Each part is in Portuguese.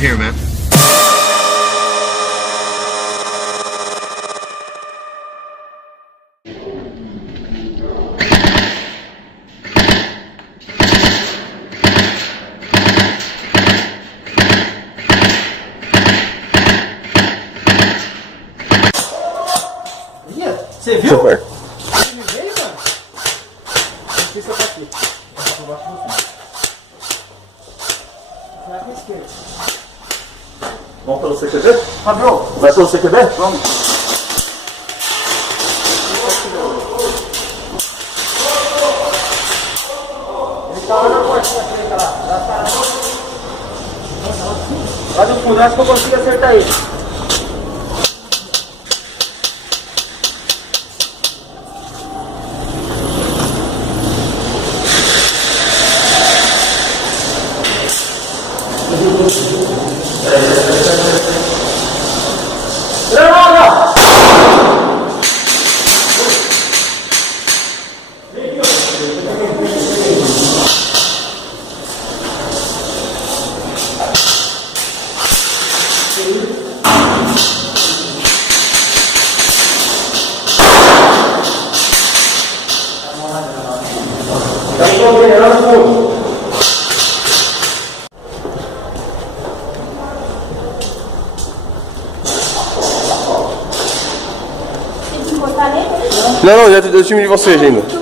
here, man. Você viu? Super. Ele veio, mano? Deixa eu tá aqui. Vou passar por baixo do fundo. Vai pra esquerda. Vamos pelo CQB? Fabio, Vai pelo CQB? vamos. Ele tá lá na portinha preta lá. Lá do fundo, acho que eu consigo acertar ele. Não, já deu o time de vocês ainda.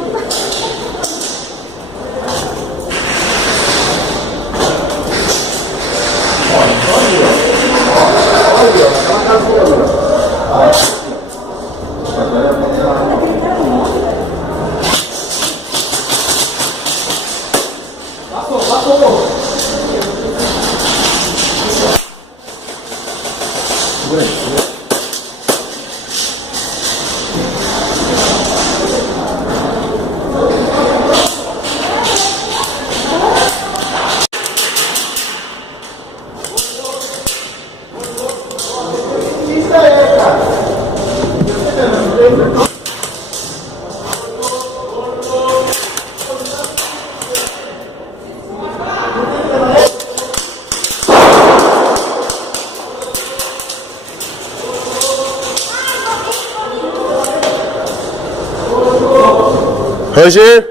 Roger!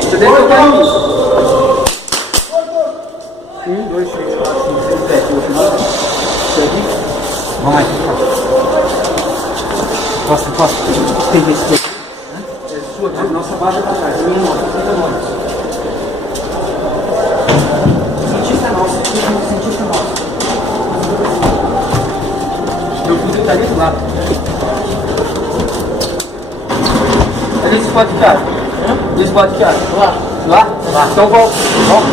Você deve tocar isso. 1, 2, 3, 4, 5, 6, 7, 8, 9. Vamos aqui. Posso. Peguei esse aqui. É sua, né? Nossa base é pra trás. Minha nossa, fica nossa. Cientista nosso. Cientista nosso. Meu filho tá ali do lado. Olha esse spot aqui, ó. Esse spot aqui, ó. Lá? Lá. Então volta. Volta.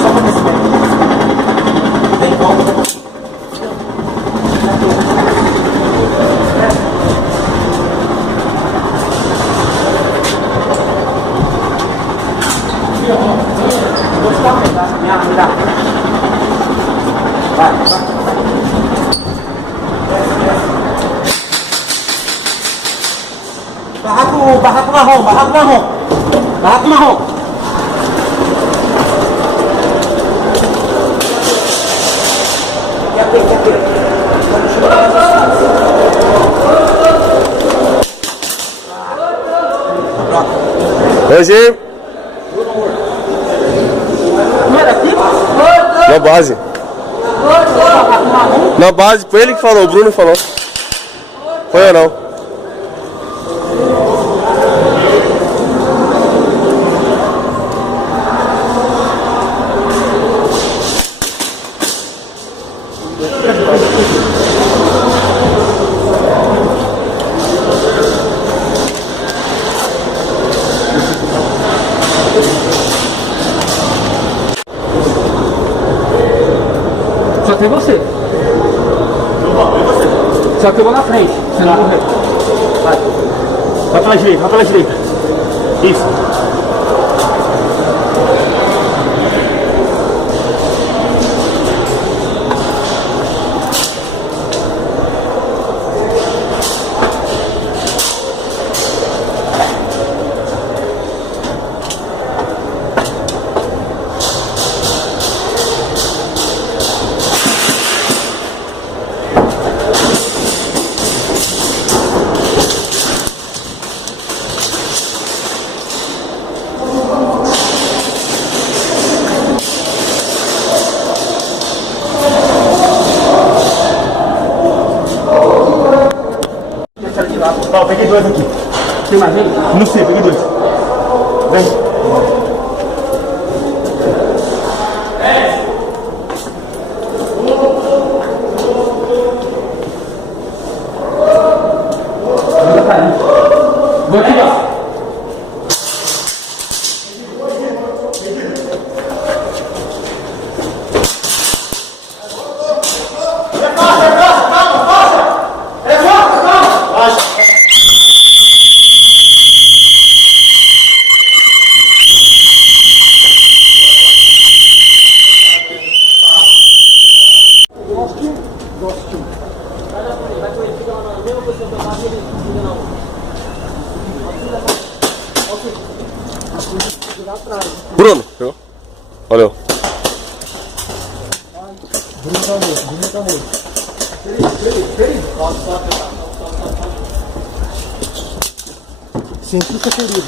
Só pra descer. Vem, volta. Vou te dar um pedaço. Me dá. Vai. Barraco marrom. Quer ter. Roger! Não era aqui? Na base. Na base, foi ele que falou, o Bruno falou. Foi ou não? Só tem você. Só que eu vou na frente, você não morrer. Vai pela direita. Isso. dois aqui. Tem mais gente? Não sei, peguei dois. Vem. Vou aqui, ó. Bruno, viu? Valeu. Cientista querido.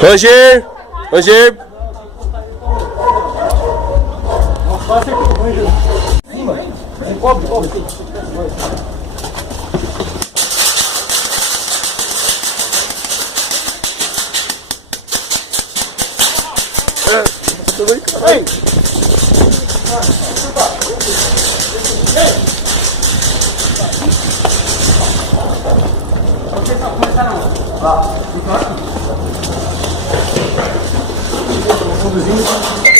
Ranger! Ranger! Cobre. Ei! Conduzindo.